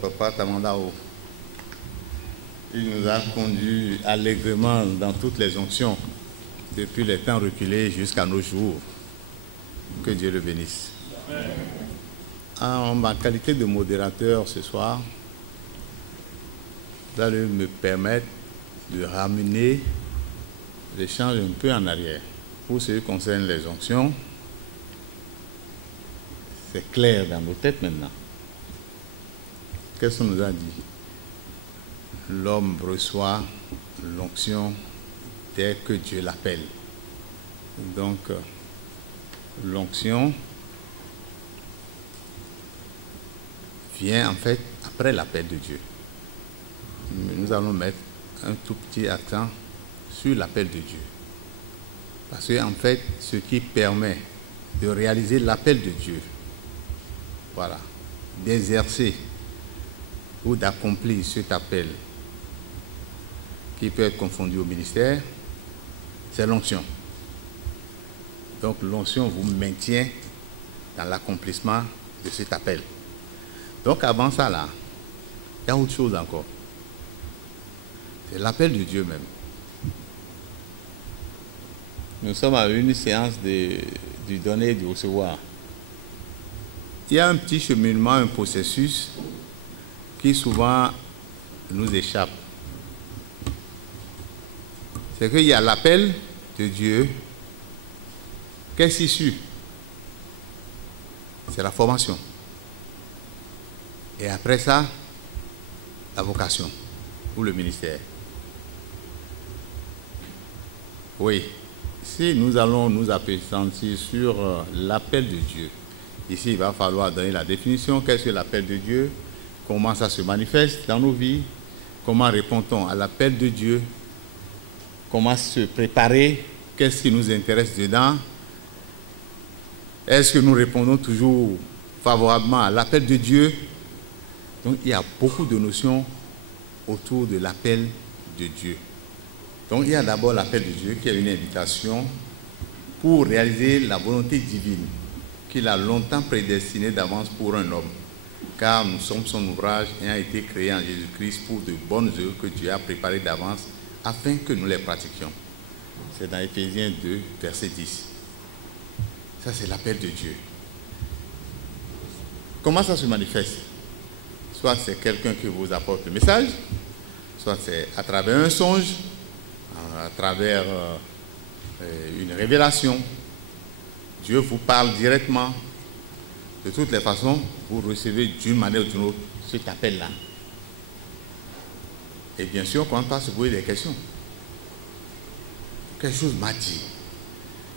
Papa Tamandao. Il nous a conduits allègrement dans toutes les onctions, depuis les temps reculés jusqu'à nos jours. Que Dieu le bénisse. En ma qualité de modérateur ce soir, vous allez me permettre de ramener l'échange un peu en arrière. Pour ce qui concerne les onctions, c'est clair dans nos têtes maintenant. Qu'est-ce qu'on nous a dit? L'homme reçoit l'onction dès que Dieu l'appelle. Donc, l'onction vient en fait après l'appel de Dieu. Mais nous allons mettre un tout petit accent sur l'appel de Dieu. Parce que en fait, ce qui permet de réaliser l'appel de Dieu, voilà, d'exercer ou d'accomplir cet appel qui peut être confondu au ministère, c'est l'onction. Donc l'onction vous maintient dans l'accomplissement de cet appel. Donc avant ça là, il y a autre chose encore. C'est l'appel de Dieu même. Nous sommes à une séance du donner et du recevoir. Il y a un petit cheminement, un processus qui souvent nous échappe. C'est qu'il y a l'appel de Dieu. Qu'est-ce issu? C'est la formation. Et après ça, la vocation ou le ministère. Oui, si nous allons nous appesantir sur l'appel de Dieu, ici il va falloir donner la définition. Qu'est-ce que l'appel de Dieu? Comment ça se manifeste dans nos vies? Comment répond-on à l'appel de Dieu? Comment se préparer? Qu'est-ce qui nous intéresse dedans? Est-ce que nous répondons toujours favorablement à l'appel de Dieu? Donc il y a beaucoup de notions autour de l'appel de Dieu. Donc il y a d'abord l'appel de Dieu qui est une invitation pour réaliser la volonté divine qu'il a longtemps prédestinée d'avance pour un homme. Car nous sommes son ouvrage ayant été créé en Jésus-Christ pour de bonnes œuvres que Dieu a préparées d'avance afin que nous les pratiquions. C'est dans Éphésiens 2, verset 10. Ça, c'est l'appel de Dieu. Comment ça se manifeste? Soit c'est quelqu'un qui vous apporte le message, soit c'est à travers un songe, à travers une révélation. Dieu vous parle directement. De toutes les façons, vous recevez d'une manière ou d'une autre cet appel-là. Et bien sûr, on commence par se poser des questions. Quelque chose m'a dit.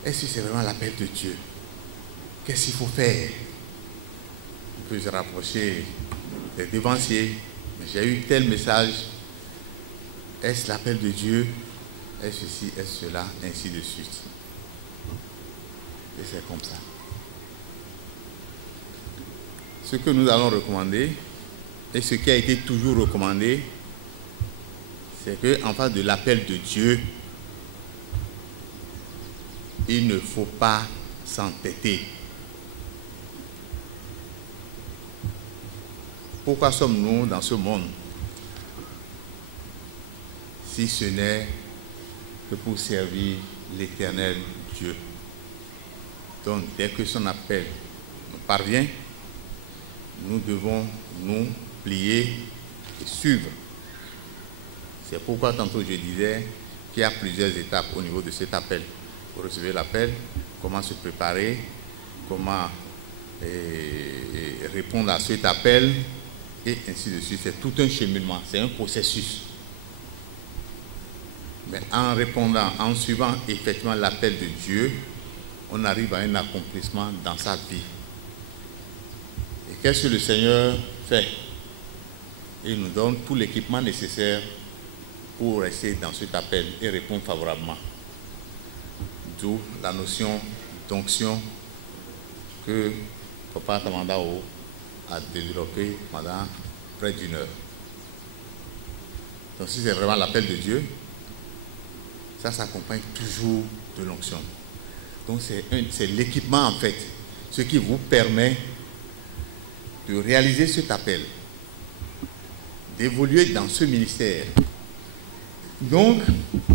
Est-ce que c'est vraiment l'appel de Dieu? Qu'est-ce qu'il faut faire? On peut se rapprocher des devanciers. J'ai eu tel message. Est-ce l'appel de Dieu? Est-ce ceci, est-ce cela, ainsi de suite. Et c'est comme ça. Ce que nous allons recommander, et ce qui a été toujours recommandé, c'est qu'en face de l'appel de Dieu, il ne faut pas s'entêter. Pourquoi sommes-nous dans ce monde si ce n'est que pour servir l'Éternel Dieu? Donc, dès que son appel nous parvient, nous devons nous plier et suivre. C'est pourquoi tantôt je disais qu'il y a plusieurs étapes au niveau de cet appel. Pour recevoir l'appel, comment se préparer, comment répondre à cet appel, et ainsi de suite. C'est tout un cheminement, c'est un processus. Mais en répondant, en suivant effectivement l'appel de Dieu, on arrive à un accomplissement dans sa vie. Et qu'est-ce que le Seigneur fait? Il nous donne tout l'équipement nécessaire pour rester dans cet appel et répondre favorablement. D'où la notion d'onction que Papa Tamandao a développée pendant près d'une heure. Donc si c'est vraiment l'appel de Dieu, ça s'accompagne toujours de l'onction. Donc c'est l'équipement en fait, ce qui vous permet de réaliser cet appel d'évoluer dans ce ministère. Donc,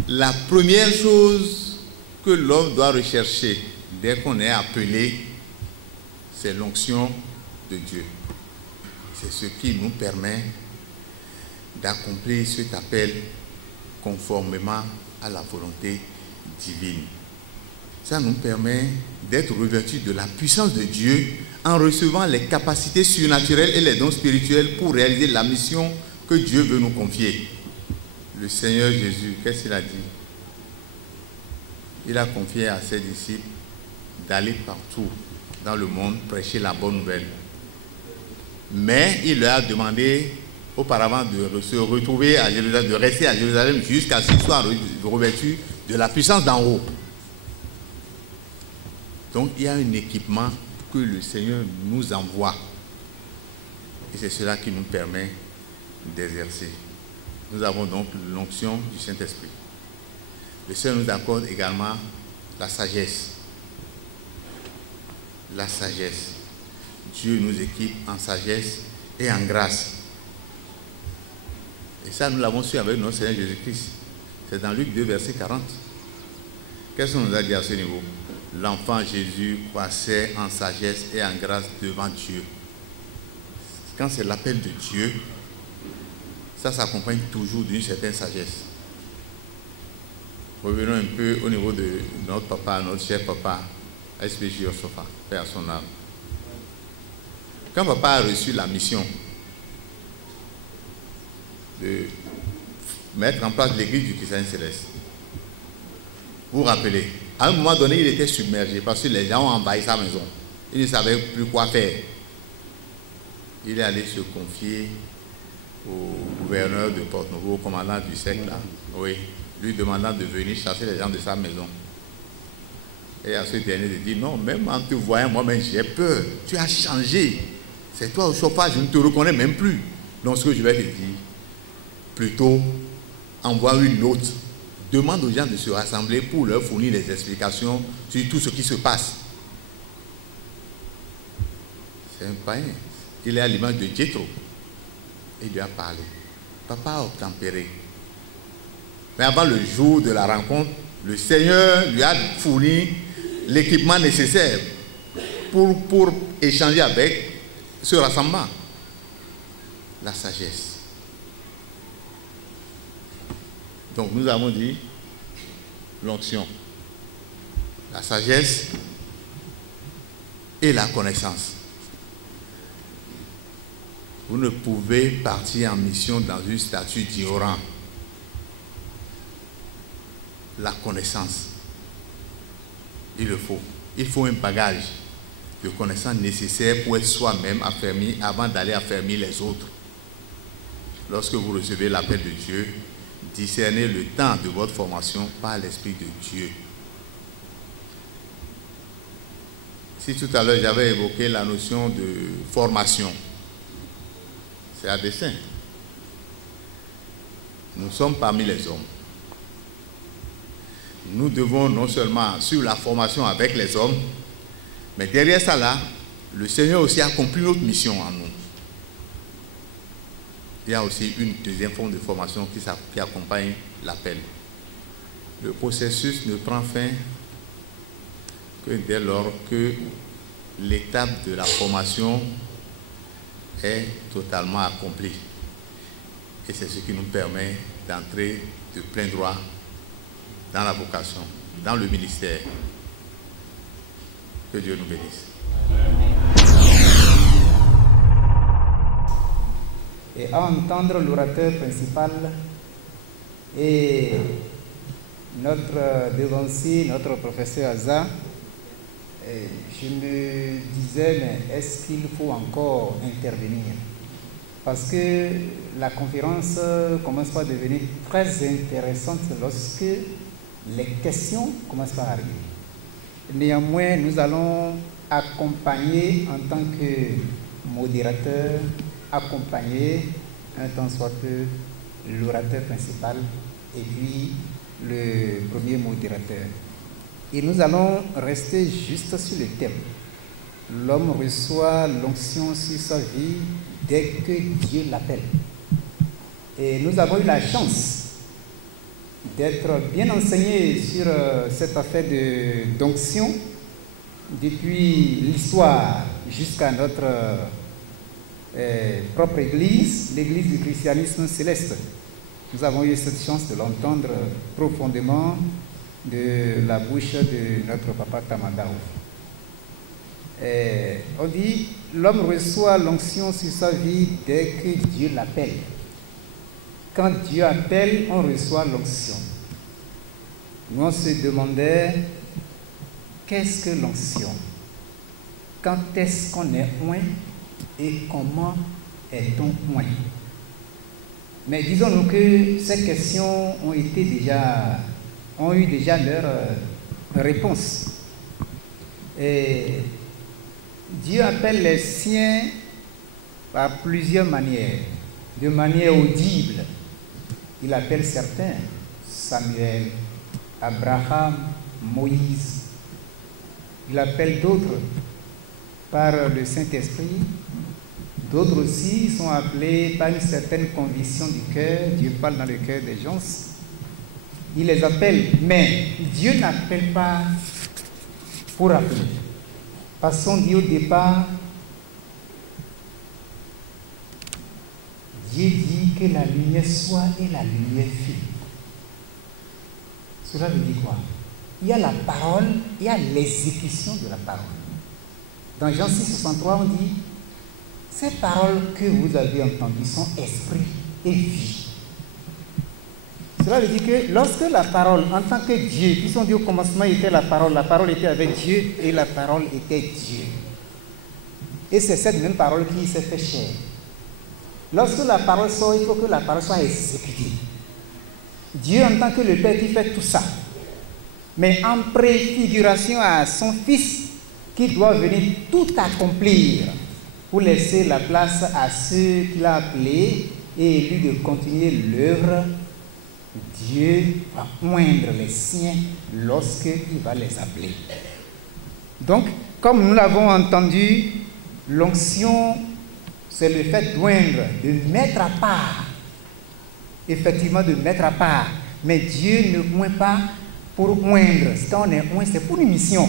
la première chose que l'homme doit rechercher dès qu'on est appelé, c'est l'onction de Dieu. C'est ce qui nous permet d'accomplir cet appel conformément à la volonté divine. Ça nous permet d'être revêtus de la puissance de Dieu en recevant les capacités surnaturelles et les dons spirituels pour réaliser la mission que Dieu veut nous confier. Le Seigneur Jésus, qu'est-ce qu'il a dit? Il a confié à ses disciples d'aller partout dans le monde prêcher la bonne nouvelle. Mais il leur a demandé auparavant de se retrouver à Jérusalem, de rester à Jérusalem jusqu'à ce qu'ils soient revêtus de la puissance d'en haut. Donc il y a un équipement que le Seigneur nous envoie. Et c'est cela qui nous permet d'exercer. Nous avons donc l'onction du Saint-Esprit. Le Seigneur nous accorde également la sagesse. La sagesse. Dieu nous équipe en sagesse et en grâce. Et ça, nous l'avons su avec notre Seigneur Jésus-Christ. C'est dans Luc 2, verset 40. Qu'est-ce qu'on nous a dit à ce niveau? L'enfant Jésus croissait en sagesse et en grâce devant Dieu. Quand c'est l'appel de Dieu, ça s'accompagne toujours d'une certaine sagesse. Revenons un peu au niveau de notre papa, notre cher papa, SPJ Yosofa, Père à son âme. Quand papa a reçu la mission de mettre en place l'église du Christ céleste, vous vous rappelez, à un moment donné, il était submergé parce que les gens ont envahi sa maison. Il ne savait plus quoi faire. Il est allé se confier au gouverneur de Porte-Nouveau, au commandant du cercle, là, oui, lui demandant de venir chasser les gens de sa maison. Et à ce dernier de dire, non, même en te voyant, moi-même, j'ai peur. Tu as changé. C'est toi au chauffage, je ne te reconnais même plus. Donc ce que je vais te dire, plutôt, envoie une note. Demande aux gens de se rassembler pour leur fournir des explications sur tout ce qui se passe. C'est un païen. Il est à l'image de Jéthro. Il lui a parlé. Papa a obtempéré. Mais avant le jour de la rencontre, le Seigneur lui a fourni l'équipement nécessaire pour échanger avec ce rassemblement. La sagesse. Donc nous avons dit l'onction, la sagesse et la connaissance. Vous ne pouvez partir en mission dans une statue d'ignorant. La connaissance, il le faut. Il faut un bagage de connaissances nécessaires pour être soi-même affermi avant d'aller affermir les autres. Lorsque vous recevez l'appel de Dieu, discernez le temps de votre formation par l'Esprit de Dieu. Si tout à l'heure j'avais évoqué la notion de formation, c'est à dessein. Nous sommes parmi les hommes. Nous devons non seulement suivre la formation avec les hommes, mais derrière ça là, le Seigneur aussi a accompli notre mission en nous. Il y a aussi une deuxième forme de formation qui accompagne l'appel. Le processus ne prend fin que dès lors que l'étape de la formation est totalement accomplie. Et c'est ce qui nous permet d'entrer de plein droit dans la vocation, dans le ministère. Que Dieu nous bénisse. Et à entendre l'orateur principal et notre devancier, notre professeur Aza, je me disais, mais est-ce qu'il faut encore intervenir? Parce que la conférence commence par devenir très intéressante lorsque les questions commencent par arriver. Néanmoins, nous allons accompagner en tant que modérateur, accompagner un tant soit peu l'orateur principal et puis le premier modérateur. Et nous allons rester juste sur le thème. L'homme reçoit l'onction sur sa vie dès que Dieu l'appelle. Et nous avons eu la chance d'être bien enseignés sur cette affaire d'onction depuis l'histoire jusqu'à notre propre Église, l'Église du christianisme céleste. Nous avons eu cette chance de l'entendre profondément de la bouche de notre papa Tamandao. On dit, l'homme reçoit l'onction sur sa vie dès que Dieu l'appelle. Quand Dieu appelle, on reçoit l'onction. Nous, on se demandait, qu'est-ce que l'onction? Quand est-ce qu'on est oint et comment est-on oint? Mais disons-nous que ces questions ont eu déjà leur réponse. Et Dieu appelle les siens par plusieurs manières. De manière audible, il appelle certains, Samuel, Abraham, Moïse. Il appelle d'autres par le Saint-Esprit. D'autres aussi sont appelés par une certaine conviction du cœur. Dieu parle dans le cœur des gens. Il les appelle, mais Dieu n'appelle pas pour appeler. Parce qu'on dit au départ, Dieu dit que la lumière soit et la lumière fut. Cela veut dire quoi? Il y a la parole, il y a l'exécution de la parole. Dans Jean 6, 63, on dit, ces paroles que vous avez entendues sont esprit et vie. Cela veut dire que lorsque la parole, en tant que Dieu, puisqu'on dit au commencement était la parole était avec Dieu et la parole était Dieu. Et c'est cette même parole qui s'est fait chair. Lorsque la parole sort, il faut que la parole soit exécutée. Dieu en tant que le Père qui fait tout ça, mais en préfiguration à son Fils qui doit venir tout accomplir pour laisser la place à ceux qu'il a appelés et élus de continuer l'œuvre. Dieu va oindre les siens lorsqu'il va les appeler. Donc, comme nous l'avons entendu, l'onction, c'est le fait d'oindre, de mettre à part. Effectivement, de mettre à part. Mais Dieu ne oint pas pour oindre. Quand on est oint, c'est pour une mission.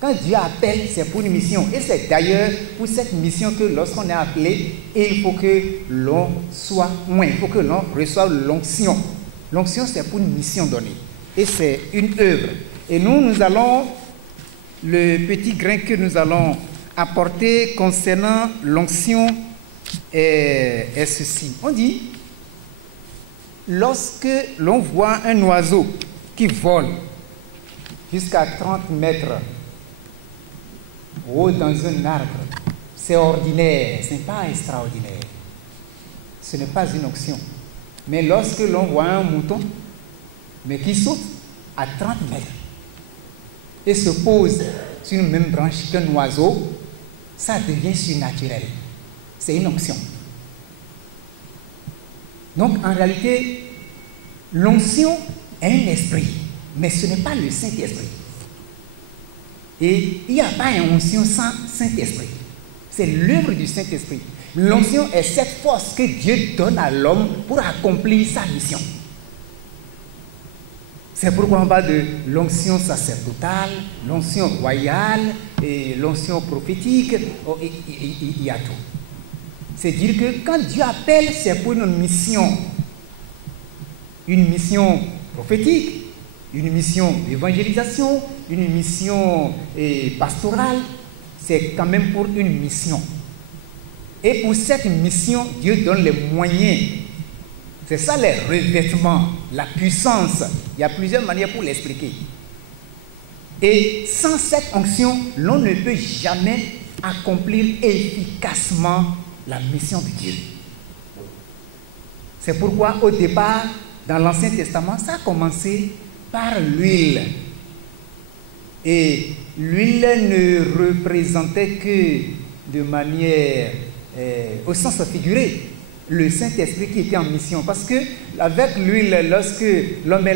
Quand Dieu appelle, c'est pour une mission. Et c'est d'ailleurs pour cette mission que lorsqu'on est appelé, il faut que l'on soit oint. Il faut que l'on reçoive l'onction. L'onction, c'est pour une mission donnée. Et c'est une œuvre. Et nous allons, le petit grain que nous allons apporter concernant l'onction est ceci. On dit, lorsque l'on voit un oiseau qui vole jusqu'à 30 mètres haut dans un arbre, c'est ordinaire, ce n'est pas extraordinaire. Ce n'est pas une onction. Mais lorsque l'on voit un mouton, mais qui saute à 30 mètres et se pose sur une même branche qu'un oiseau, ça devient surnaturel. C'est une onction. Donc en réalité, l'onction est un esprit, mais ce n'est pas le Saint-Esprit. Et il n'y a pas une onction sans Saint-Esprit. C'est l'œuvre du Saint-Esprit. L'onction est cette force que Dieu donne à l'homme pour accomplir sa mission. C'est pourquoi on parle de l'onction sacerdotale, l'onction royale et l'onction prophétique. Il y a tout. C'est dire que quand Dieu appelle, c'est pour une mission prophétique, une mission d'évangélisation, une mission pastorale. C'est quand même pour une mission. Et pour cette mission, Dieu donne les moyens. C'est ça les revêtements, la puissance. Il y a plusieurs manières pour l'expliquer. Et sans cette onction, l'on ne peut jamais accomplir efficacement la mission de Dieu. C'est pourquoi au départ, dans l'Ancien Testament, ça a commencé par l'huile. Et l'huile ne représentait que de manière, au sens figuré, le Saint-Esprit qui était en mission. Parce que avec l'huile, lorsque l'homme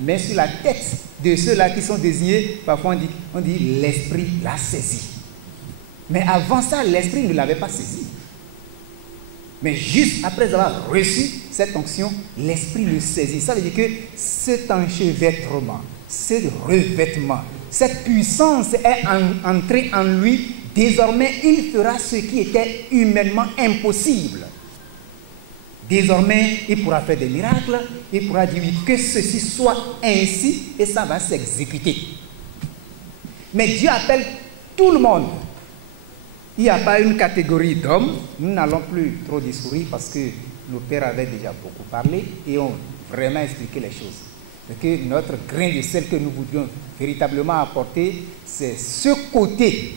met sur la tête de ceux-là qui sont désignés, parfois on dit l'Esprit l'a saisi. Mais avant ça, l'Esprit ne l'avait pas saisi. Mais juste après avoir reçu cette onction, l'Esprit le saisit. Ça veut dire que cet enchevêtrement, ce revêtement, cette puissance est entrée en lui. Désormais, il fera ce qui était humainement impossible. Désormais, il pourra faire des miracles, il pourra dire que ceci soit ainsi et ça va s'exécuter. Mais Dieu appelle tout le monde. Il n'y a pas une catégorie d'hommes. Nous n'allons plus trop discourir parce que nos pères avaient déjà beaucoup parlé et ont vraiment expliqué les choses. Et que notre grain de sel que nous voudrions véritablement apporter, c'est ce côté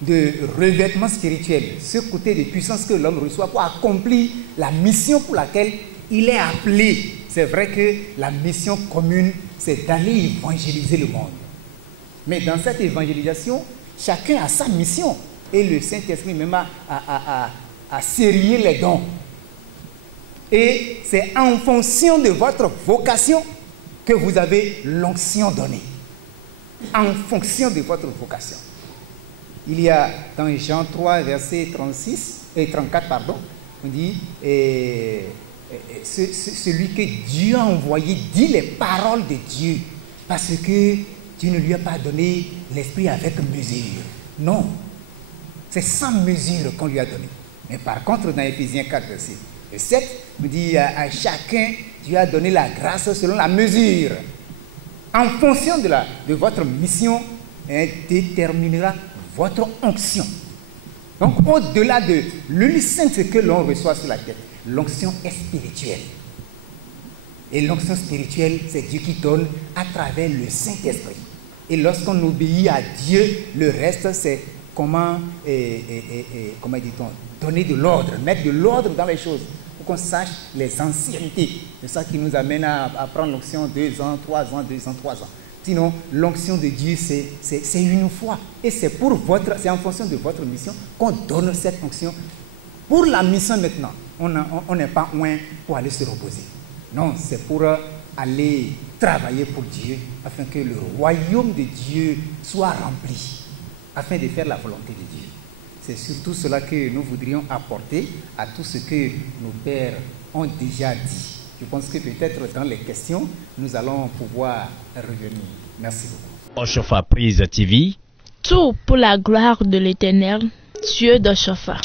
de revêtement spirituel, ce côté de puissance que l'homme reçoit pour accomplir la mission pour laquelle il est appelé. C'est vrai que la mission commune, c'est d'aller évangéliser le monde. Mais dans cette évangélisation, chacun a sa mission. Et le Saint-Esprit même a serré les dons. Et c'est en fonction de votre vocation que vous avez l'onction donnée. En fonction de votre vocation. Il y a dans Jean 3, verset 34, pardon, on dit celui que Dieu a envoyé dit les paroles de Dieu, parce que Dieu ne lui a pas donné l'esprit avec mesure. Non, c'est sans mesure qu'on lui a donné. Mais par contre, dans Éphésiens 4, verset 7, on dit à chacun, Dieu a donné la grâce selon la mesure. En fonction de votre mission, déterminera votre onction. Donc, au-delà de l'huile sainte que l'on reçoit sur la tête, l'onction est spirituelle. Et l'onction spirituelle, c'est Dieu qui donne à travers le Saint-Esprit. Et lorsqu'on obéit à Dieu, le reste, c'est comment dit-on, donner de l'ordre, mettre de l'ordre dans les choses, pour qu'on sache les anciennetés. C'est ça qui nous amène à prendre l'onction 2 ans, 3 ans, 2 ans, 3 ans. Sinon, l'onction de Dieu, c'est une fois. Et c'est en fonction de votre mission qu'on donne cette onction. Pour la mission maintenant, on n'est pas loin pour aller se reposer. Non, c'est pour aller travailler pour Dieu, afin que le royaume de Dieu soit rempli, afin de faire la volonté de Dieu. C'est surtout cela que nous voudrions apporter à tout ce que nos pères ont déjà dit. Je pense que peut-être dans les questions, nous allons pouvoir revenir. Merci beaucoup. Oshofa Prise TV. Tout pour la gloire de l'Éternel, Dieu de Oshofa.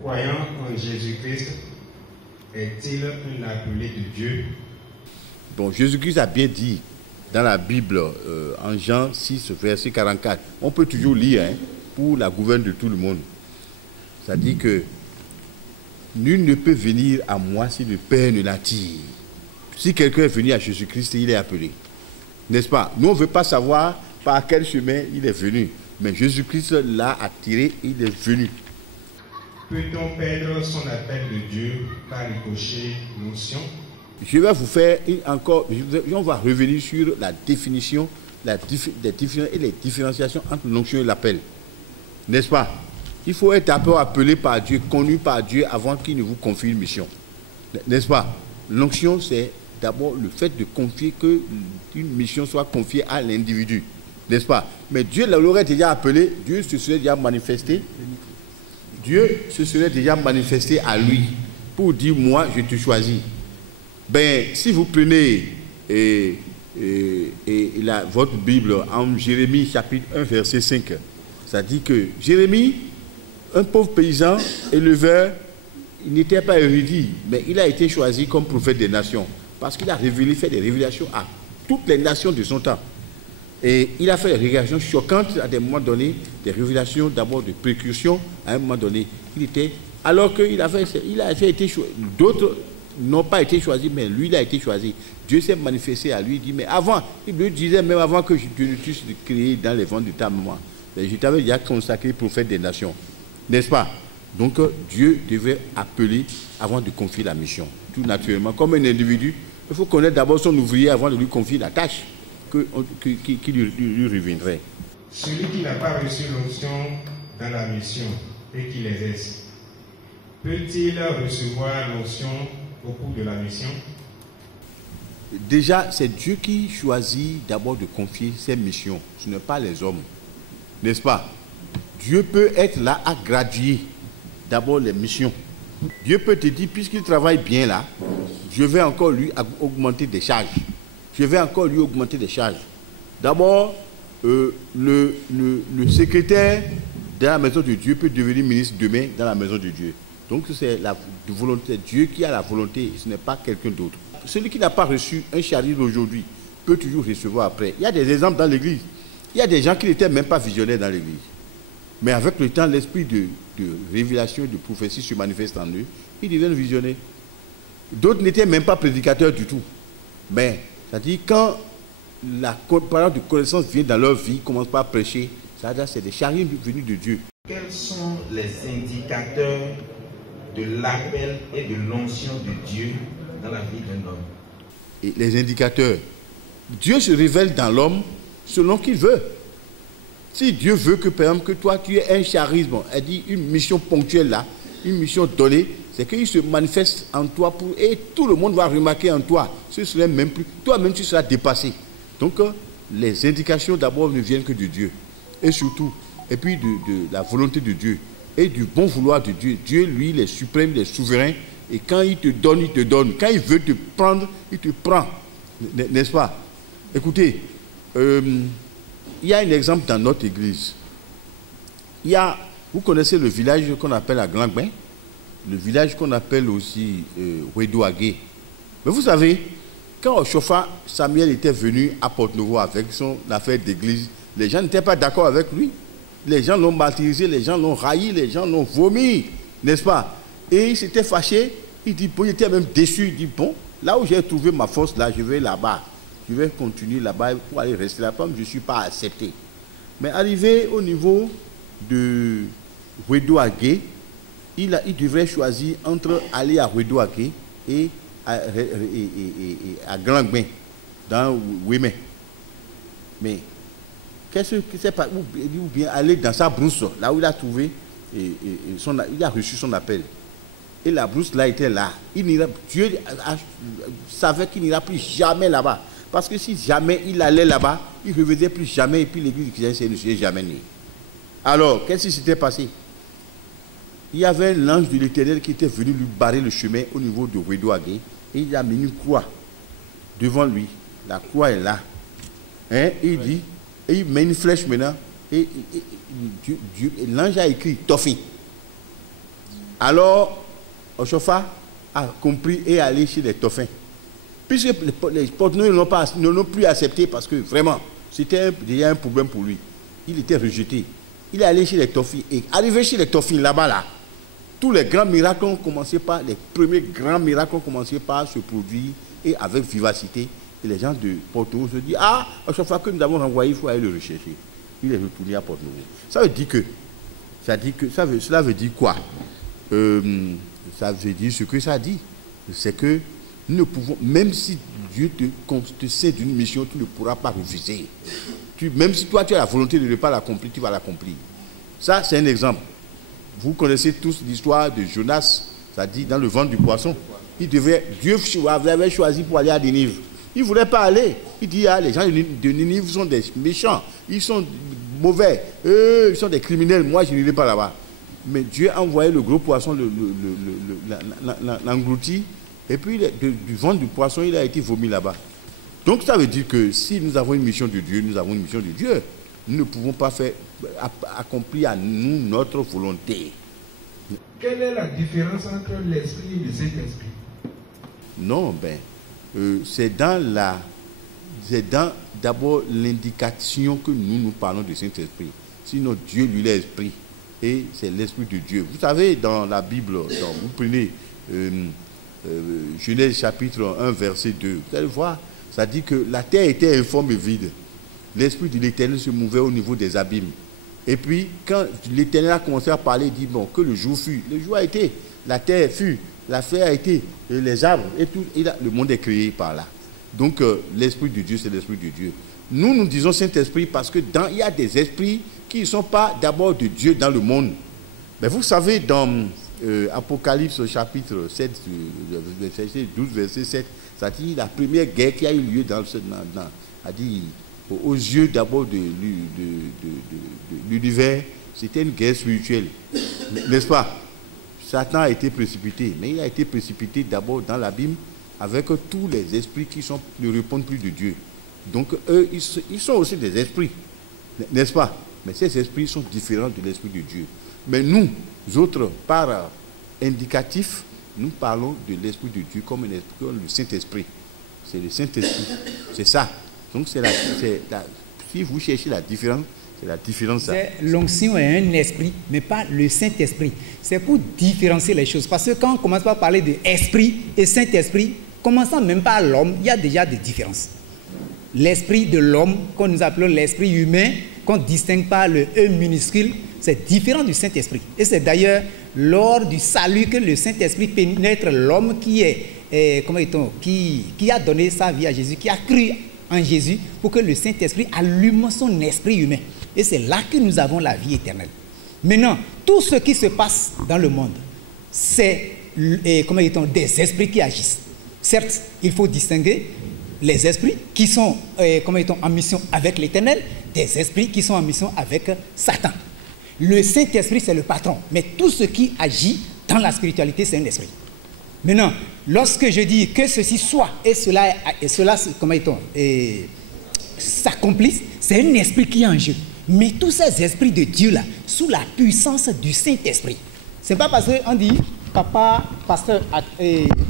Croyant en Jésus-Christ, est-il un appelé de Dieu? Bon, Jésus-Christ a bien dit dans la Bible, en Jean 6, verset 44. On peut toujours lire pour la gouverne de tout le monde. Ça dit que nul ne peut venir à moi si le Père ne l'attire. Si quelqu'un est venu à Jésus-Christ, il est appelé. N'est-ce pas? Nous, on ne veut pas savoir par quel chemin il est venu. Mais Jésus-Christ l'a attiré, il est venu. Peut-on perdre son appel de Dieu par ricochet l'onction? Je vais vous faire encore, on va revenir sur la définition, les différenciations entre l'onction et l'appel. N'est-ce pas? Il faut être d'abord appelé par Dieu, connu par Dieu avant qu'il ne vous confie une mission. N'est-ce pas? L'onction, c'est d'abord le fait de confier qu'une mission soit confiée à l'individu. N'est-ce pas? Mais Dieu l'aurait déjà appelé, Dieu se serait déjà manifesté. Dieu se serait déjà manifesté à lui pour dire, moi, je te choisis. Ben, si vous prenez votre Bible en Jérémie chapitre 1, verset 5, ça dit que Jérémie, un pauvre paysan, éleveur, il n'était pas érudit, mais il a été choisi comme prophète des nations, parce qu'il a fait des révélations à toutes les nations de son temps. Et il a fait des révélations choquantes à des moments donnés, des révélations d'abord de précaution à un moment donné. Alors qu'il a été choisi, d'autres n'ont pas été choisis, mais lui, il a été choisi. Dieu s'est manifesté à lui, il dit, mais avant, il lui disait, même avant que je ne t'eusse créé dans les ventres de ta maman, je t'avais déjà consacré prophète des nations. N'est-ce pas? Donc, Dieu devait appeler avant de confier la mission. Tout naturellement, comme un individu, il faut connaître d'abord son ouvrier avant de lui confier la tâche qui lui reviendrait. Celui qui n'a pas reçu l'onction dans la mission et qui l'exerce, peut-il recevoir l'onction au cours de la mission? Déjà, c'est Dieu qui choisit d'abord de confier ses missions. Ce n'est pas les hommes. N'est-ce pas? Dieu peut être là à graduer d'abord les missions. Dieu peut te dire, puisqu'il travaille bien là, je vais encore lui augmenter des charges. Je vais encore lui augmenter des charges. D'abord, le secrétaire de la maison de Dieu peut devenir ministre demain dans la maison de Dieu. Donc c'est la volonté de Dieu qui a la volonté, ce n'est pas quelqu'un d'autre. Celui qui n'a pas reçu un charisme aujourd'hui peut toujours recevoir après. Il y a des exemples dans l'église. Il y a des gens qui n'étaient même pas visionnaires dans l'église. Mais avec le temps, l'esprit de révélation, de prophétie se manifeste en eux. Ils deviennent visionnaires. D'autres n'étaient même pas prédicateurs du tout. Mais, c'est-à-dire quand la parole de connaissance vient dans leur vie, ils ne commencent pas à prêcher. C'est-à-dire c'est des charismes venus de Dieu. Quels sont les indicateurs de l'appel et de l'onction de Dieu dans la vie d'un homme? Et les indicateurs. Dieu se révèle dans l'homme selon qu'il veut. Si Dieu veut que, par exemple, que toi, tu aies un charisme, elle dit une mission ponctuelle là, une mission donnée, c'est qu'il se manifeste en toi et tout le monde va remarquer en toi. Ce serait même plus, toi-même tu seras dépassé. Donc, les indications d'abord ne viennent que de Dieu. Et surtout, et puis de la volonté de Dieu et du bon vouloir de Dieu. Dieu, lui, il est suprême, il est souverain. Et quand il te donne, il te donne. Quand il veut te prendre, il te prend. N'est-ce pas? Écoutez, il y a un exemple dans notre église. Vous connaissez le village qu'on appelle à Glangben, le village qu'on appelle aussi Wedouagué. Mais vous savez, quand Oshofa Samuel était venu à Porte-Nouveau avec son affaire d'église, les gens n'étaient pas d'accord avec lui. Les gens l'ont martyrisé, les gens l'ont railli, les gens l'ont vomi, n'est-ce pas? Et il s'était fâché, il était même déçu, il dit, bon, là où j'ai trouvé ma force, là, je vais là-bas. Je vais continuer là-bas pour aller rester là-bas, mais je ne suis pas accepté. Mais arrivé au niveau de Wedouagué, il devrait choisir entre aller à Wedouagué et à Glangben, dans Ouémé. Mais qu'est-ce que c'est pas, ou bien aller dans sa brousse, là où il a trouvé, il a reçu son appel. Et la brousse là était là. Dieu savait qu'il n'ira plus jamais là-bas. Parce que si jamais il allait là-bas, il ne revenait plus jamais et puis l'église chrétienne ne serait jamais née. Alors, qu'est-ce qui s'était passé? Il y avait l'ange de l'Éternel qui était venu lui barrer le chemin au niveau de Wedouagué et il a mis une croix devant lui. La croix est là. Hein? Et il dit, et il met une flèche maintenant et l'ange a écrit Tofi. Alors, Oshofa a compris et est allé chez les Tofins. Puisque les porte-nouveaux ne l'ont plus accepté parce que vraiment, c'était déjà un problème pour lui. Il était rejeté. Il est allé chez les Tofins. Et arrivé chez les Tofins, là-bas, là, tous les grands miracles ont commencé par, les premiers grands miracles ont commencé par se produire et avec vivacité. Et les gens de Porto se disent, ah, à chaque fois que nous avons renvoyé, il faut aller le rechercher. Il est retourné à Porto-Nouveau. Ça veut dire que, cela veut dire quoi? Ça veut dire ce que ça dit. C'est que nous ne pouvons, même si Dieu te sait d'une mission, tu ne pourras pas refuser. Même si toi tu as la volonté de ne pas l'accomplir, tu vas l'accomplir. Ça, c'est un exemple. Vous connaissez tous l'histoire de Jonas, ça dit dans le ventre du poisson. Dieu avait choisi pour aller à Ninive. Il ne voulait pas aller. Il dit, ah, les gens de Ninive sont des méchants, ils sont mauvais, ils sont des criminels, moi je n'irai pas là-bas. Mais Dieu a envoyé le gros poisson, l'englouti, et puis du ventre du poisson, il a été vomi là-bas. Donc ça veut dire que si nous avons une mission de Dieu, nous avons une mission de Dieu. Nous ne pouvons pas accomplir à nous notre volonté. Quelle est la différence entre l'Esprit et le Saint-Esprit? Non, c'est dans d'abord l'indication que nous parlons de Saint-Esprit. Sinon, Dieu, lui, l'Esprit. Et c'est l'Esprit de Dieu. Vous savez, dans la Bible, vous prenez Genèse chapitre 1, verset 2, vous allez voir, ça dit que la terre était informe et vide. L'Esprit de l'Éternel se mouvait au niveau des abîmes. Et puis, quand l'Éternel a commencé à parler, il dit, bon, que le jour fut. Le jour a été, la terre fut, la terre a été, les arbres, et tout, le monde est créé par là. Donc, l'Esprit de Dieu, c'est l'Esprit de Dieu. Nous disons Saint-Esprit parce que il y a des esprits qui ne sont pas d'abord de Dieu dans le monde. Mais vous savez, dans Apocalypse chapitre 7, 12, verset 7, ça dit la première guerre qui a eu lieu aux yeux d'abord de l'univers, c'était une guerre spirituelle. N'est-ce pas? Satan a été précipité, mais il a été précipité d'abord dans l'abîme avec tous les esprits qui ne répondent plus de Dieu. Donc eux, ils sont aussi des esprits, n'est-ce pas? Mais ces esprits sont différents de l'esprit de Dieu. Mais nous autres, par indicatif, nous parlons de l'esprit de Dieu comme le Saint-Esprit. C'est le Saint-Esprit, c'est ça. Donc si vous cherchez la différence, c'est la différence. L'onction est un esprit, mais pas le Saint-Esprit. C'est pour différencier les choses. Parce que quand on commence par parler d'esprit et Saint-Esprit, commençant même par l'homme, il y a déjà des différences. L'esprit de l'homme, que nous appelons l'esprit humain, qu'on distingue par le E minuscule, c'est différent du Saint-Esprit. Et c'est d'ailleurs lors du salut que le Saint-Esprit pénètre l'homme qui a donné sa vie à Jésus, qui a cru en Jésus, pour que le Saint-Esprit allume son esprit humain. Et c'est là que nous avons la vie éternelle. Maintenant, tout ce qui se passe dans le monde, c'est des esprits qui agissent. Certes, il faut distinguer les esprits qui sont en mission avec l'Éternel, des esprits qui sont en mission avec Satan. Le Saint-Esprit, c'est le patron, mais tout ce qui agit dans la spiritualité, c'est un esprit. Maintenant, lorsque je dis que ceci soit et cela s'accomplisse, c'est un esprit qui est en jeu. Mais tous ces esprits de Dieu-là, sous la puissance du Saint-Esprit. Ce n'est pas parce qu'on dit, papa, pasteur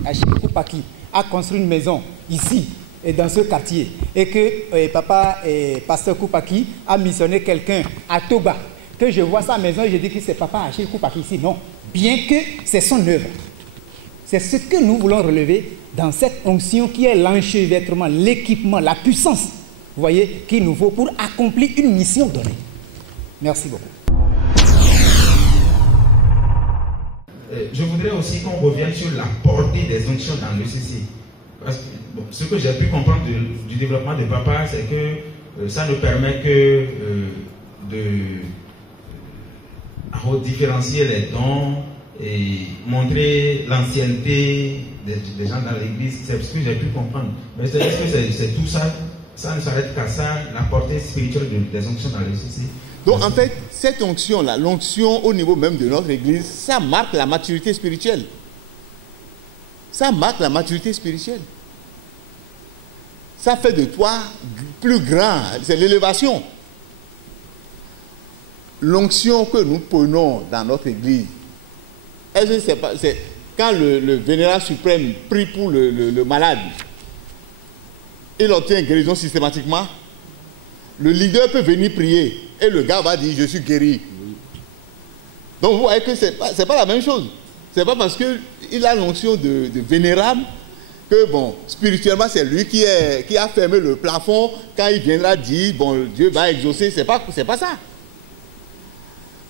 Achille Koupaki a construit une maison ici, et dans ce quartier, et que papa, pasteur Koupaki a missionné quelqu'un à Toba, que je vois sa maison et je dis que c'est papa Achille Koupaki ici. Non, bien que c'est son œuvre. C'est ce que nous voulons relever dans cette onction qui est l'enchevêtrement, l'équipement, la puissance, vous voyez, qu'il nous faut pour accomplir une mission donnée. Merci beaucoup. Je voudrais aussi qu'on revienne sur la portée des onctions dans le CC. Parce que, ce que j'ai pu comprendre du développement de papa, c'est que ça ne permet que de différencier les dons et montrer l'ancienneté des gens dans l'église. C'est ce que j'ai pu comprendre. Mais est-ce que c'est tout ça? Ça ne s'arrête qu'à ça, la portée spirituelle des onctions dans le CC. Donc en fait, cette onction-là, l'onction au niveau même de notre église, ça marque la maturité spirituelle. Ça marque la maturité spirituelle. Ça fait de toi plus grand, c'est l'élévation. L'onction que nous prenons dans notre église, est-ce que c'est quand le vénérable suprême prie pour le malade, il obtient guérison systématiquement. Le leader peut venir prier et le gars va dire je suis guéri. Donc vous voyez que c'est pas la même chose. C'est pas parce qu'il a l'onction de vénérable que bon, spirituellement c'est lui qui a fermé le plafond. Quand il viendra dire bon, Dieu va exaucer, c'est pas ça.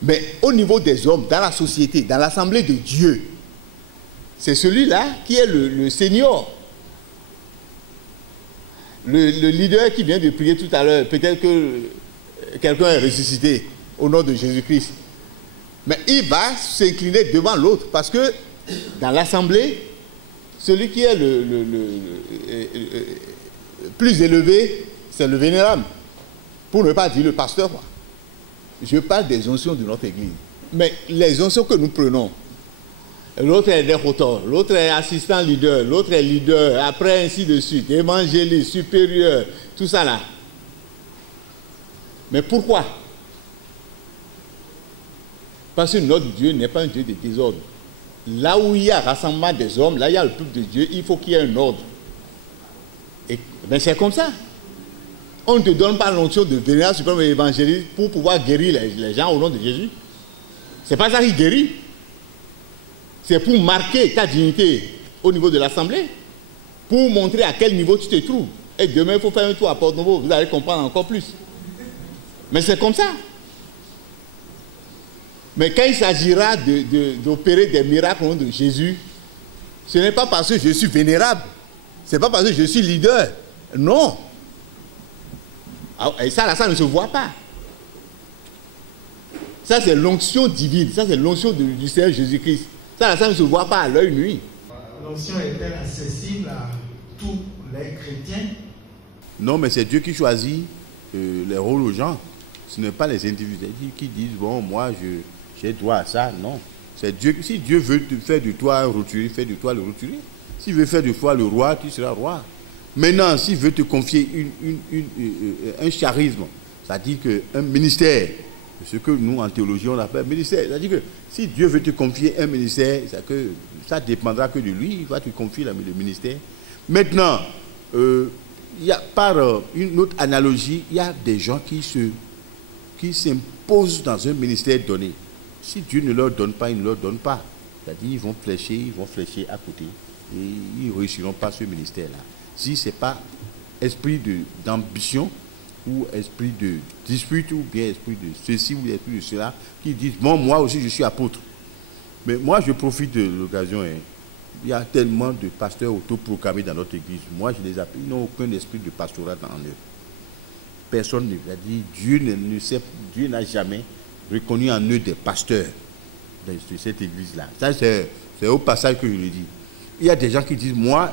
Mais au niveau des hommes, dans la société, dans l'assemblée de Dieu, c'est celui-là qui est le senior. Le leader qui vient de prier tout à l'heure, peut-être que quelqu'un est ressuscité au nom de Jésus-Christ. Mais il va s'incliner devant l'autre parce que dans l'assemblée, celui qui est le plus élevé, c'est le vénérable. Pour ne pas dire le pasteur. Je parle des onctions de notre église. Mais les onctions que nous prenons, l'autre est déroteur, l'autre est assistant leader, l'autre est leader, après ainsi de suite, évangéliste, supérieur, tout ça là. Mais pourquoi? Parce que notre Dieu n'est pas un Dieu de désordre. Là où il y a rassemblement des hommes, là il y a le peuple de Dieu, il faut qu'il y ait un ordre. Et ben c'est comme ça. On ne te donne pas l'onction de vénérable suprême évangéliste pour pouvoir guérir les gens au nom de Jésus. C'est pas ça qui guérit. C'est pour marquer ta dignité au niveau de l'assemblée, pour montrer à quel niveau tu te trouves. Et demain, il faut faire un tour à Porte-Nouveau, vous allez comprendre encore plus. Mais c'est comme ça. Mais quand il s'agira d'opérer des miracles au nom de Jésus, ce n'est pas parce que je suis vénérable, ce n'est pas parce que je suis leader. Non. Et ça, là, ça ne se voit pas. Ça, c'est l'onction divine. Ça, c'est l'onction du Seigneur Jésus-Christ. Ça ne se voit pas à l'œil nu. L'onction est-elle accessible à tous les chrétiens? Non, mais c'est Dieu qui choisit les rôles aux gens. Ce n'est pas les individus qui disent, bon, moi, j'ai droit à ça. Non. C'est Dieu. Si Dieu veut te faire de toi un roturier, fais de toi le roturier. S'il veut faire de toi le roi, tu seras roi. Maintenant, s'il veut te confier un charisme, c'est-à-dire qu'un ministère, ce que nous en théologie on appelle ministère, c'est-à-dire que si Dieu veut te confier un ministère, ça dépendra que de lui, il va te confier le ministère. Maintenant, il y a, par une autre analogie, il y a des gens qui s'imposent dans un ministère donné. Si Dieu ne leur donne pas, il ne leur donne pas. C'est-à-dire ils vont flécher à côté et ils ne réussiront pas ce ministère-là. Si ce n'est pas esprit d'ambition ou esprit de dispute ou bien esprit de ceci ou esprit de cela qui disent bon, moi aussi je suis apôtre. Mais moi je profite de l'occasion. Il y a tellement de pasteurs autoproclamés dans notre église. Moi je les appelle, ils n'ont aucun esprit de pastorat en eux. Personne ne l'a dit. Dieu n'a jamais reconnu en eux des pasteurs de cette église-là. Ça c'est au passage que je le dis. Il y a des gens qui disent moi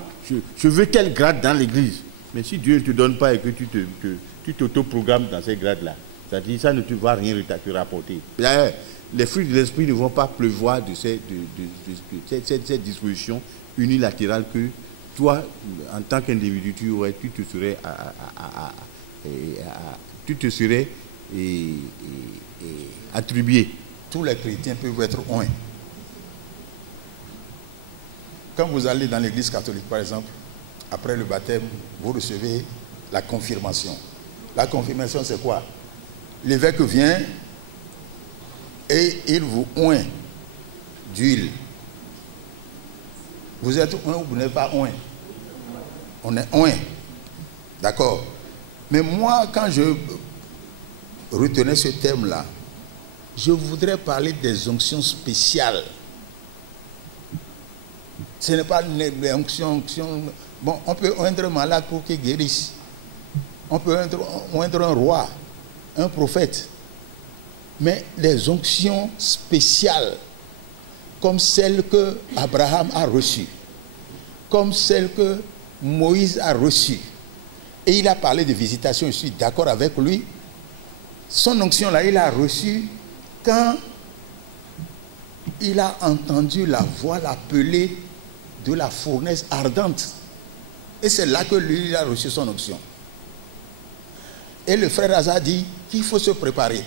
je veux tel grade dans l'église. Mais si Dieu ne te donne pas et que tu t'autoprogrammes dans ces grades-là, c'est-à-dire ça ne te va rien te rapporter. Les fruits de l'esprit ne vont pas pleuvoir de cette disposition unilatérale que toi, en tant qu'individu, tu te serais attribué. Tous les chrétiens peuvent être oints. Quand vous allez dans l'église catholique, par exemple, après le baptême, vous recevez la confirmation. La confirmation, c'est quoi? L'évêque vient et il vous oint d'huile. Vous êtes oint ou vous n'êtes pas oint? On est oint. D'accord. Mais moi, quand je retenais ce thème-là, je voudrais parler des onctions spéciales. Ce n'est pas une onction. Bon, on peut oindre un malade pour qu'il guérisse. On peut oindre un roi, un prophète. Mais les onctions spéciales, comme celles que Abraham a reçues, comme celles que Moïse a reçues, et il a parlé de visitation, je suis d'accord avec lui, son onction-là, il a reçu quand il a entendu la voix l'appeler de la fournaise ardente. Et c'est là que lui, il a reçu son onction. Et le frère Aza dit qu'il faut se préparer.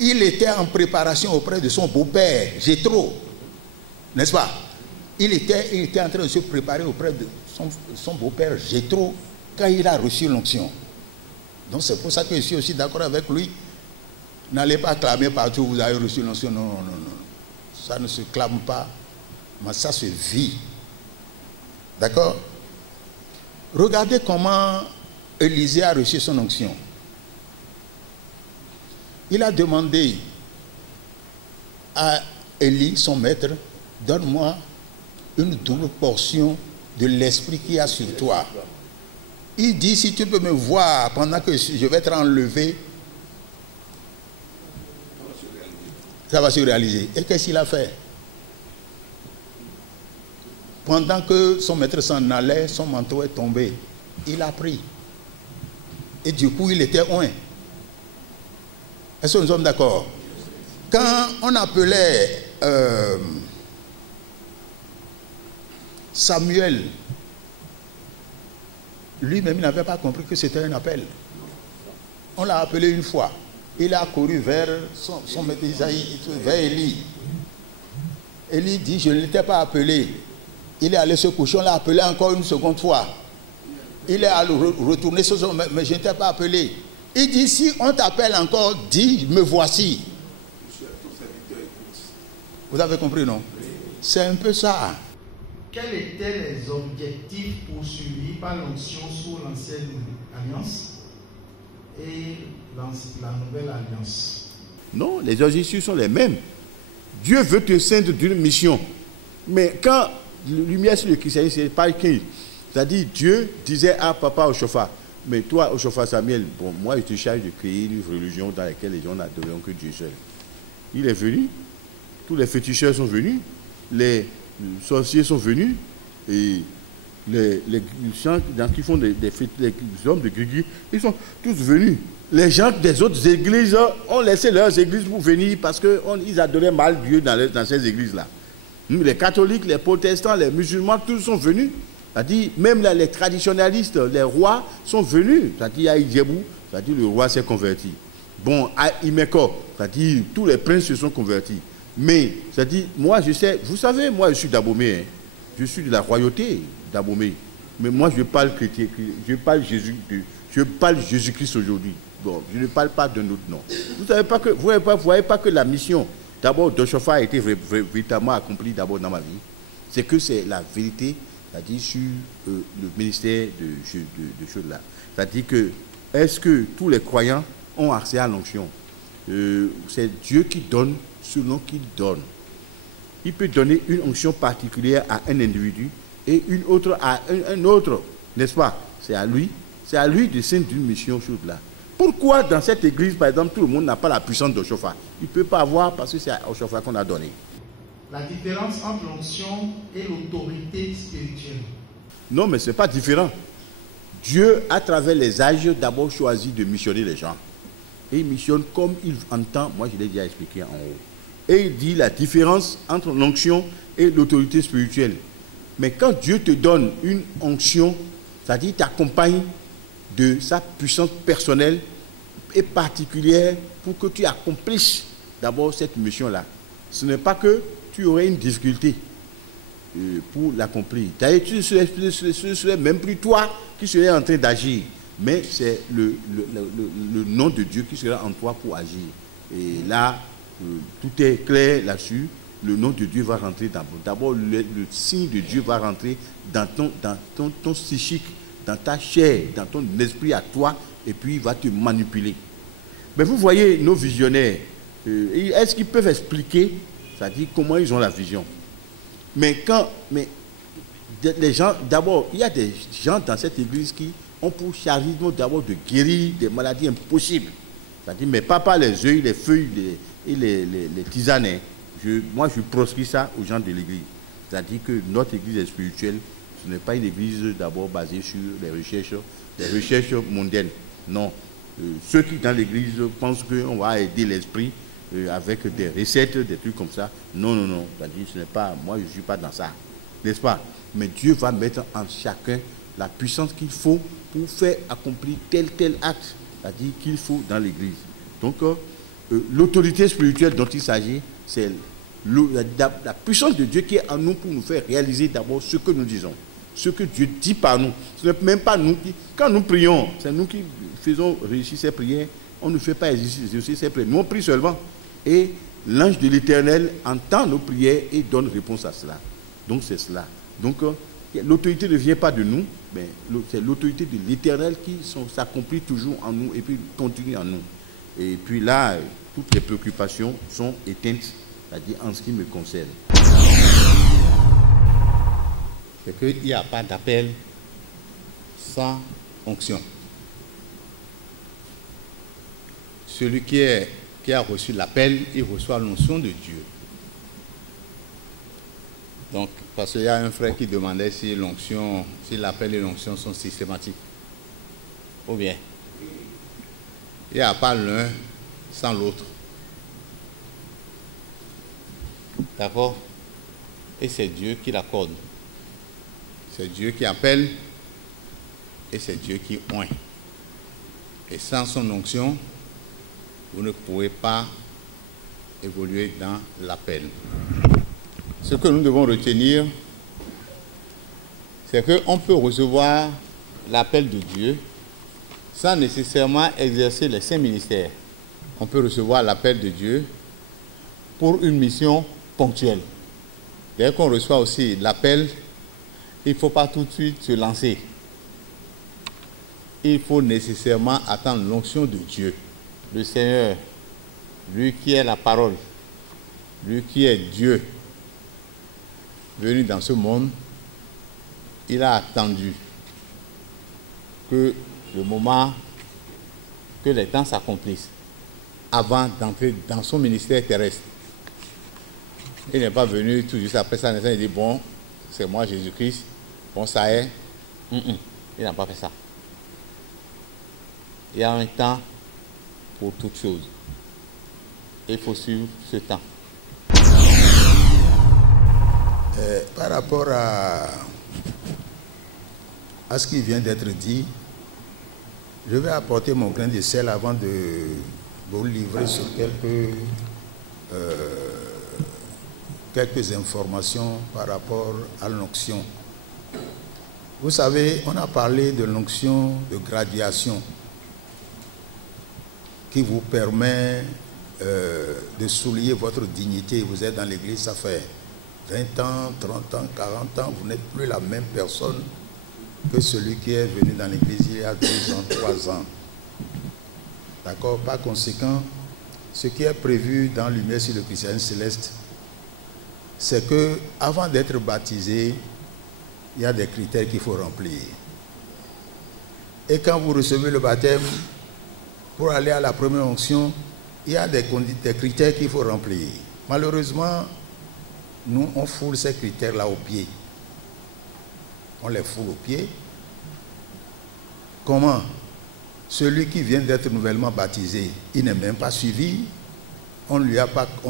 Il était en préparation auprès de son beau-père, Jéthro. N'est-ce pas? Il était en train de se préparer auprès de son beau-père, Jéthro, quand il a reçu l'onction. Donc c'est pour ça que je suis aussi d'accord avec lui. N'allez pas clamer partout, vous avez reçu l'onction. Non, non, non, non. Ça ne se clame pas, mais ça se vit. D'accord? Regardez comment Élisée a reçu son onction. Il a demandé à Élie, son maître, donne-moi une double portion de l'esprit qu'il y a sur toi. Il dit, si tu peux me voir pendant que je vais être enlevé, ça va se réaliser. Et qu'est-ce qu'il a fait? Pendant que son maître s'en allait, son manteau est tombé. Il a pris. Et du coup, il était oint. Est-ce que nous sommes d'accord? Quand on appelait Samuel, lui-même, il n'avait pas compris que c'était un appel. On l'a appelé une fois. Il a couru vers son maître Isaïe, vers Élie. Élie dit, je ne l'étais pas appelé. Il est allé se coucher, on l'a appelé encore une seconde fois. Il est allé retourner sur son, mais je ne t'ai pas appelé. Il dit, si on t'appelle encore, dis, me voici. Vous avez compris, non? C'est un peu ça. Quels étaient les objectifs poursuivis par l'onction sous l'ancienne alliance et la nouvelle alliance? Non, les objectifs sont les mêmes. Dieu veut te ceindre d'une mission. Mais quand lumière sur le christianisme, c'est pas écrit. C'est-à-dire, Dieu disait à papa Oshofa, mais toi, Oshofa Samuel, bon, moi, je te charge de créer une religion dans laquelle les gens n'adoreront que Dieu seul. Il est venu, tous les féticheurs sont venus, les sorciers sont venus, et les gens qui font les hommes de Guigui, ils sont tous venus. les gens des autres églises ont laissé leurs églises pour venir parce qu'ils adoraient mal Dieu dans ces églises-là. Les catholiques, les protestants, les musulmans, tous sont venus. C'est-à-dire, même là, les traditionnalistes, les rois sont venus. C'est-à-dire, à Idjebou, c'est-à-dire, le roi s'est converti. Bon, à Imeko, c'est-à-dire, tous les princes se sont convertis. Mais, c'est-à-dire, moi, je sais, vous savez, moi, je suis d'Abomey. Hein. Je suis de la royauté d'Abomey. Mais moi, je parle chrétien, je parle Jésus-Christ aujourd'hui. Bon, je ne parle pas d'un autre nom. Vous savez pas que, vous voyez pas que la mission, d'abord, d'Oshofa a été véritablement accomplie d'abord dans ma vie. C'est que c'est la vérité, c'est-à-dire sur le ministère de choses-là. C'est-à-dire que, est-ce que tous les croyants ont accès à l'onction? C'est Dieu qui donne selon qu'il donne. Il peut donner une onction particulière à un individu et une autre à un autre, n'est-ce pas? C'est à lui de scène d'une mission chose là. Pourquoi dans cette église, par exemple, tout le monde n'a pas la puissance d'Oshofa? Il ne peut pas avoir parce que c'est à Oshofa qu'on a donné. La différence entre l'onction et l'autorité spirituelle. Non, mais ce n'est pas différent. Dieu, à travers les âges, d'abord choisit de missionner les gens. Et il missionne comme il entend, moi je l'ai déjà expliqué en haut. Et il dit la différence entre l'onction et l'autorité spirituelle. Mais quand Dieu te donne une onction, c'est-à-dire qu'il t'accompagne de sa puissance personnelle et particulière pour que tu accomplisses d'abord cette mission-là. Ce n'est pas que tu aurais une difficulté pour l'accomplir. D'ailleurs, ce serait même plus toi qui serais en train d'agir, mais c'est le nom de Dieu qui sera en toi pour agir. Et là, tout est clair là-dessus. Le nom de Dieu va rentrer d'abord, le signe de Dieu va rentrer dans ton psychique, dans ta chair, dans ton esprit à toi, et puis il va te manipuler. Mais vous voyez, nos visionnaires, est-ce qu'ils peuvent expliquer, c'est-à-dire comment ils ont la vision? Mais les gens, d'abord, il y a des gens dans cette église qui ont pour charisme d'abord de guérir des maladies impossibles. C'est-à-dire, mais pas par les œufs, les feuilles et les tisanes. Moi, je proscris ça aux gens de l'église. C'est-à-dire que notre église est spirituelle. Ce n'est pas une église d'abord basée sur les recherches mondaines. Non. Ceux qui dans l'église pensent qu'on va aider l'esprit avec des recettes, des trucs comme ça. Non, non, non. C'est-à-dire, ce n'est pas, moi, je ne suis pas dans ça. N'est-ce pas? Mais Dieu va mettre en chacun la puissance qu'il faut pour faire accomplir tel acte. C'est-à-dire qu'il faut dans l'église. Donc, l'autorité spirituelle dont il s'agit, c'est la puissance de Dieu qui est en nous pour nous faire réaliser d'abord ce que nous disons. Ce que Dieu dit par nous. Ce n'est même pas nous qui... Quand nous prions, c'est nous qui faisons réussir ces prières. On ne fait pas exercer ces prières. Nous, on prie seulement. Et l'ange de l'Éternel entend nos prières et donne réponse à cela. Donc, c'est cela. Donc, l'autorité ne vient pas de nous, mais c'est l'autorité de l'Éternel qui s'accomplit toujours en nous et puis continue en nous. Et puis là, toutes les préoccupations sont éteintes, c'est-à-dire en ce qui me concerne. C'est qu'il n'y a pas d'appel sans onction. Celui qui a reçu l'appel, il reçoit l'onction de Dieu. Donc, parce qu'il y a un frère qui demandait si l'appel et l'onction sont systématiques. Ou bien, il n'y a pas l'un sans l'autre. D'accord? Et c'est Dieu qui l'accorde. C'est Dieu qui appelle et c'est Dieu qui oint. Et sans son onction, vous ne pouvez pas évoluer dans l'appel. Ce que nous devons retenir, c'est qu'on peut recevoir l'appel de Dieu sans nécessairement exercer les 5 ministères. On peut recevoir l'appel de Dieu pour une mission ponctuelle. Dès qu'on reçoit aussi l'appel, il ne faut pas tout de suite se lancer. Il faut nécessairement attendre l'onction de Dieu. Le Seigneur, lui qui est la parole, lui qui est Dieu, venu dans ce monde, il a attendu que le moment, que les temps s'accomplissent avant d'entrer dans son ministère terrestre. Il n'est pas venu tout juste après ça, il dit bon, c'est moi Jésus-Christ, bon ça est. Il n'a pas fait ça. Il y a un temps pour toute chose. Et il faut suivre ce temps. Par rapport à ce qui vient d'être dit, je vais apporter mon grain de sel avant de vous livrer sur quelques informations par rapport à l'onction. Vous savez, on a parlé de l'onction de graduation qui vous permet de souligner votre dignité. Vous êtes dans l'église, ça fait 20 ans, 30 ans, 40 ans, vous n'êtes plus la même personne que celui qui est venu dans l'église il y a 2 ans, 3 ans. D'accord? Par conséquent, ce qui est prévu dans Lumière sur le christianisme céleste, c'est que avant d'être baptisé, il y a des critères qu'il faut remplir. Et quand vous recevez le baptême, pour aller à la première onction, il y a des critères qu'il faut remplir. Malheureusement, nous, on foule ces critères-là au pied. On les foule au pied. Comment? Celui qui vient d'être nouvellement baptisé, il n'est même pas suivi. On ne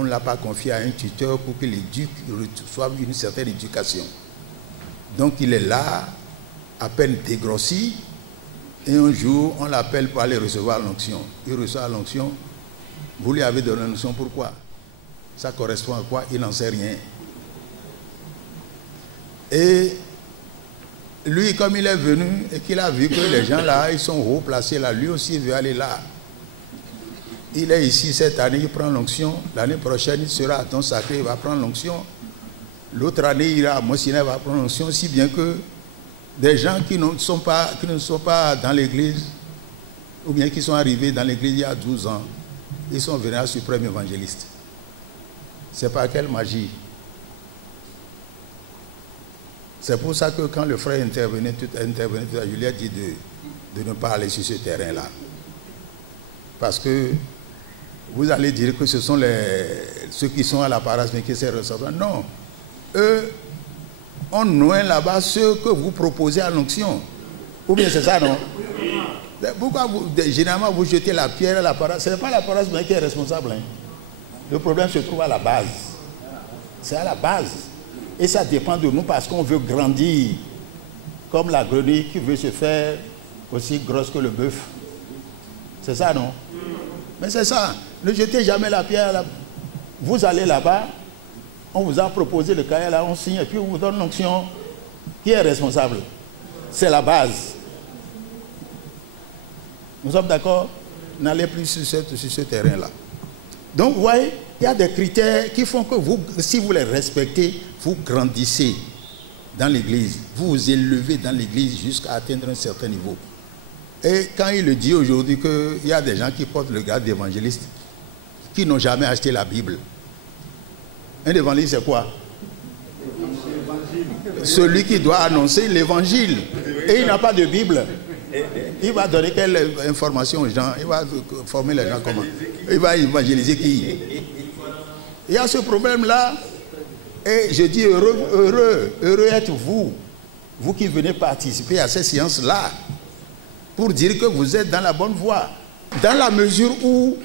l'a pas confié à un tuteur pour qu'il éduque, reçoive une certaine éducation. Donc il est là, à peine dégrossi, et un jour, on l'appelle pour aller recevoir l'onction. Il reçoit l'onction. Vous lui avez donné l'onction, pourquoi? Ça correspond à quoi? Il n'en sait rien. Et lui, comme il est venu et qu'il a vu que les gens là, ils sont haut placés là, lui aussi veut aller là. Il est ici cette année, il prend l'onction. L'année prochaine, il sera à Don Sacré, il va prendre l'onction. L'autre année, il ira à Monsina, il va prendre l'onction. Si bien que des gens qui ne sont pas dans l'église, ou bien qui sont arrivés dans l'église il y a 12 ans, ils sont venus à suprême évangéliste. C'est par quelle magie? C'est pour ça que quand le frère intervenait, je lui ai dit de ne pas aller sur ce terrain-là. Parce que vous allez dire que ce sont ceux qui sont à la paroisse, mais qui se ressemblent. Non. Eux, on noie là-bas ceux que vous proposez à l'onction. Ou bien c'est ça, non? Pourquoi généralement vous jetez la pierre à la paroisse? Ce n'est pas la paroisse mais qui est responsable. Hein. Le problème se trouve à la base. C'est à la base. Et ça dépend de nous parce qu'on veut grandir. Comme la grenouille qui veut se faire aussi grosse que le bœuf. C'est ça, non? Mais c'est ça. Ne jetez jamais la pierre. Vous allez là-bas, on vous a proposé le cahier là, on signe et puis on vous donne l'onction. Qui est responsable? C'est la base. Nous sommes d'accord? N'allez plus sur ce terrain-là. Donc, vous voyez, il y a des critères qui font que vous, si vous les respectez, vous grandissez dans l'église. Vous vous élevez dans l'église jusqu'à atteindre un certain niveau. Et quand il le dit aujourd'hui qu'il y a des gens qui portent le grade d'évangéliste, qui n'ont jamais acheté la Bible. Un évangéliste, c'est quoi? Celui qui doit annoncer l'évangile. Et il n'a pas de Bible. Il va donner quelle information aux gens? Il va former les gens comment? Il va évangéliser qui? Il y a ce problème-là. Et je dis heureux êtes-vous, vous qui venez participer à ces séances-là, pour dire que vous êtes dans la bonne voie. Dans la mesure où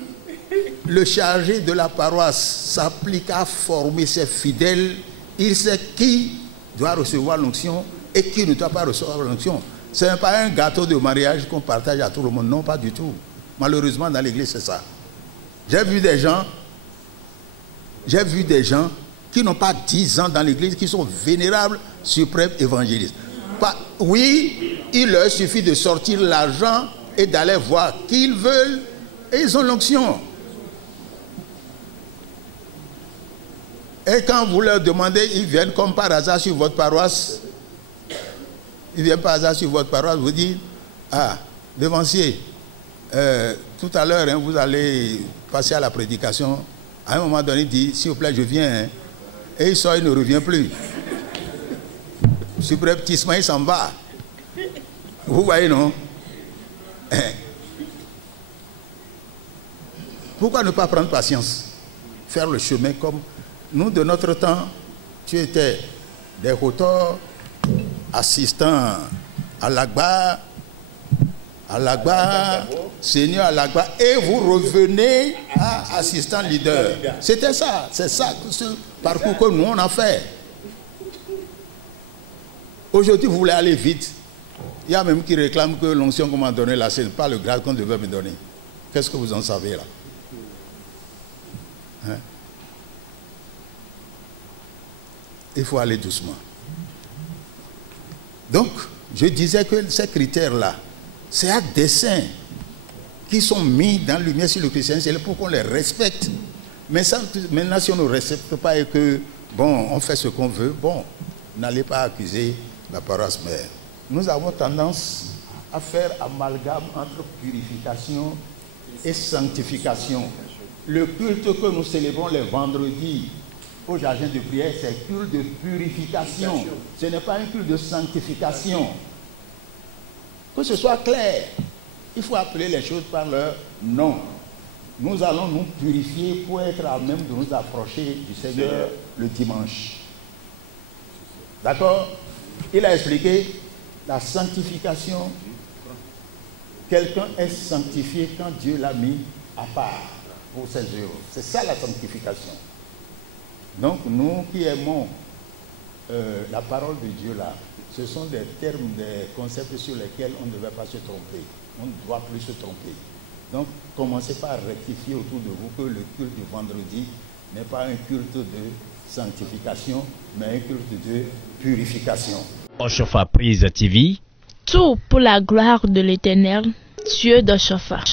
le chargé de la paroisse s'applique à former ses fidèles, il sait qui doit recevoir l'onction et qui ne doit pas recevoir l'onction. Ce n'est pas un gâteau de mariage qu'on partage à tout le monde. Non, pas du tout. Malheureusement, dans l'église, c'est ça. J'ai vu des gens qui n'ont pas 10 ans dans l'église, qui sont vénérables, suprêmes, évangélistes. Oui, il leur suffit de sortir l'argent et d'aller voir qui ils veulent et ils ont l'onction. Et quand vous leur demandez, ils viennent comme par hasard sur votre paroisse. Ils viennent par hasard sur votre paroisse, vous dites, ah, devancier, tout à l'heure, hein, vous allez passer à la prédication. À un moment donné, il dit, s'il vous plaît, je viens. Hein. Et il sort, il ne revient plus. Subrepticement, il s'en va. Vous voyez, non? Pourquoi ne pas prendre patience? Faire le chemin comme nous, de notre temps, tu étais des auteurs, assistants à l'Agba, Alagba, Seigneur Alagba, et vous revenez à assistant leader. C'était ça, c'est ça, ce parcours que nous on a fait. Aujourd'hui, vous voulez aller vite. Il y a même qui réclame que l'onction qu'on m'a donné là, ce n'est pas le grade qu'on devait me donner. Qu'est-ce que vous en savez là? Hein? Il faut aller doucement. Donc, je disais que ces critères-là, c'est à dessein qui sont mis dans lumière sur le christianisme, c'est pour qu'on les respecte. Mais ça, maintenant, si on ne respecte pas et que, bon, on fait ce qu'on veut, bon, n'allez pas accuser la paroisse mère. Nous avons tendance à faire amalgame entre purification et sanctification. Le culte que nous célébrons les vendredis au jardin de prière, c'est un culte de purification. Ce n'est pas un culte de sanctification. Que ce soit clair, il faut appeler les choses par leur nom. Nous allons nous purifier pour être à même de nous approcher du Seigneur le dimanche. D'accord? Il a expliqué la sanctification. Quelqu'un est sanctifié quand Dieu l'a mis à part pour ses œuvres. C'est ça la sanctification. Donc nous qui aimons la parole de Dieu là, ce sont des termes, des concepts sur lesquels on ne devait pas se tromper. On ne doit plus se tromper. Donc commencez par rectifier autour de vous que le culte du vendredi n'est pas un culte de sanctification, mais un culte de purification. Oshofa Prise TV. Tout pour la gloire de l'Éternel, Dieu de Shofa.